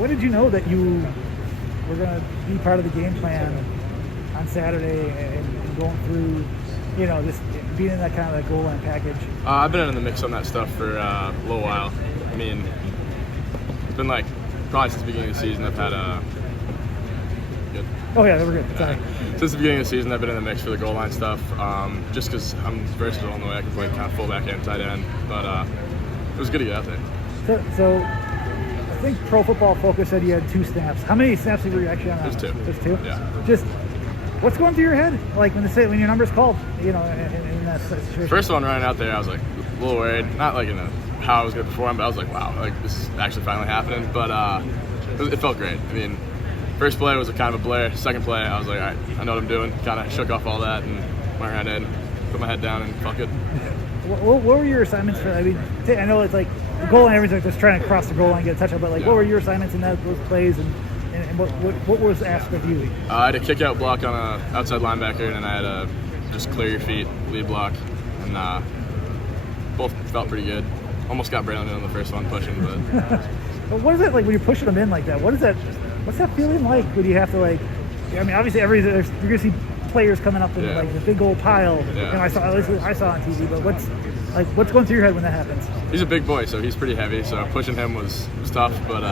when did you know that you were going to be part of the game plan on Saturday and going through, this being in that kind of goal line package? I've been in the mix on that stuff for a little while. I mean, it's been like probably since the beginning of the season I've had good. Oh yeah, they were good. Sorry. Since the beginning of the season I've been in the mix for the goal line stuff, just because I'm versatile in the way I can play kind of fullback and tight end. But it was good to get out there. So I think Pro Football Focus said you had 2 snaps. How many snaps were you actually on? There's 2. Just 2? Yeah. Just what's going through your head? Like when your number's called, in that situation? First one running out there, I was like a little worried. Not like how I was going to perform, but I was like, wow, like this is actually finally happening. But it felt great. I mean, first play was kind of a blur. Second play, I was like, all right, I know what I'm doing. Kind of shook off all that and went right in, put my head down, and felt good. What were your assignments for? I mean, I know it's like the goal line, everything's just trying to cross the goal line, get a touchdown. But what were your assignments in those plays, and what was asked of you? I had a kick out block on an outside linebacker, and then I had a just clear your feet lead block, and both felt pretty good. Almost got Braylon in on the first one pushing, but. But what is it like when you're pushing them in like that? What's that feeling like when you have to I mean, obviously you're gonna see players coming up in like the big old pile. Yeah. And I saw on TV, but what's going through your head when that happens? He's a big boy, so he's pretty heavy. So pushing him was tough, but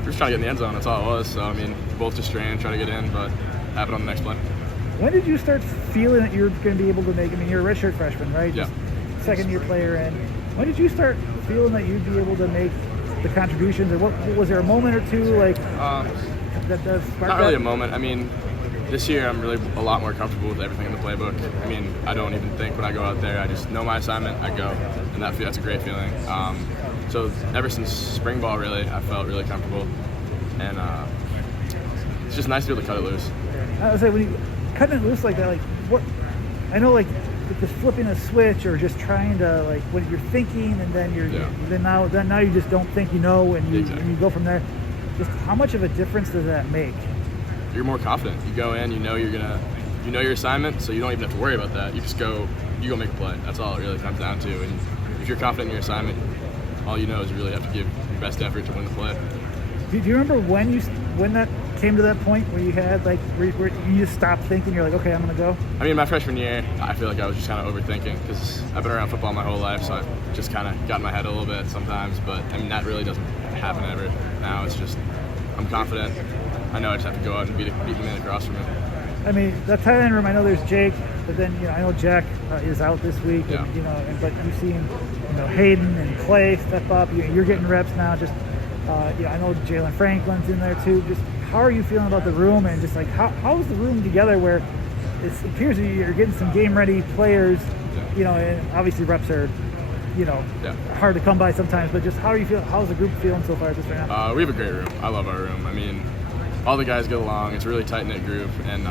we're just trying to get in the end zone. That's all it was. So I mean, both just straining, trying to get in, but have it on the next play. When did you start feeling that you're going to be able to make? I mean, you're a redshirt freshman, right? Yeah. Just second-year player, and when did you start feeling that you'd be able to make the contributions? Or what was there a moment or two that does spark? Not really a moment. I mean, this year I'm really a lot more comfortable with everything in the playbook. I mean, I don't even think when I go out there. I just know my assignment. I go, and that's a great feeling. So ever since spring ball, really, I felt really comfortable, and it's just nice to be able to cut it loose. I would say when you cutting it loose like that, what? I know if it's flipping a switch or just trying to what you're thinking, and then then now you just don't think and you go from there. Just how much of a difference does that make? You're more confident. You go in, you know your assignment, so you don't even have to worry about that. You just go make a play. That's all it really comes down to. And if you're confident in your assignment, all you know is you really have to give your best effort to win the play. Do you remember when that came to that point where you had where you just stopped thinking? You're like, okay, I'm gonna go. I mean, my freshman year, I feel like I was just kind of overthinking because I've been around football my whole life, so I've just kind of got in my head a little bit sometimes. But I mean, that really doesn't happen ever. Now it's just I'm confident. I know I just have to go out and beat the man across from me. I mean, that tight end room. I know there's Jake, but then I know Jack is out this week. Yeah. And, but you've seen Hayden and Clay step up. You're getting reps now. Just I know Jalen Franklin's in there too. Just how are you feeling about the room, and just how's the room together where it appears that you're getting some game ready players. And obviously reps are hard to come by sometimes. But just how are you feeling? How's the group feeling so far just right now? We have a great room. I love our room. I mean, all the guys get along. It's a really tight-knit group, and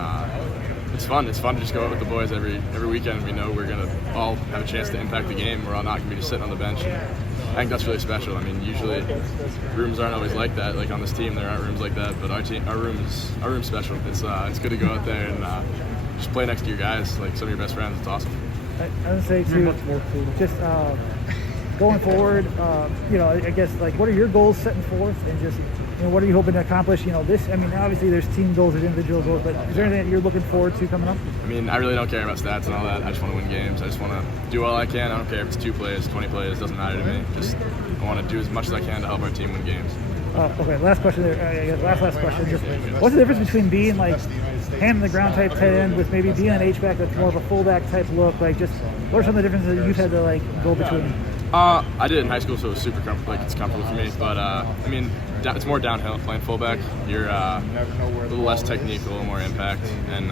it's fun. It's fun to just go out with the boys every weekend. We know we're going to all have a chance to impact the game. We're all not going to be just sitting on the bench. I think that's really special. I mean, usually rooms aren't always like that. Like on this team, there aren't rooms like that, but our room's special. It's good to go out there and just play next to your guys, like some of your best friends. It's awesome. I would say too, just going forward, I guess what are your goals setting forth, and just what are you hoping to accomplish? This. I mean, obviously there's team goals, there's individual goals, but is there anything that you're looking forward to coming up? I mean, I really don't care about stats and all that. I just want to win games. I just want to do all I can. I don't care if it's 2 plays, 20 plays. Doesn't matter to me. Just I want to do as much as I can to help our team win games. Okay, last question there. Last question. Just, what's the difference between being hand in the ground type tight end with maybe being an H-back that's more of a fullback type look? Just what are some of the differences that you've had to go between? I did it in high school, so it was super comfortable. It's comfortable for me. But I mean, it's more downhill playing fullback. You're a little less technique, a little more impact, and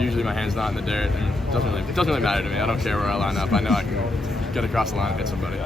usually my hand's not in the dirt. And it doesn't really matter to me. I don't care where I line up. I know I can get across the line and hit somebody.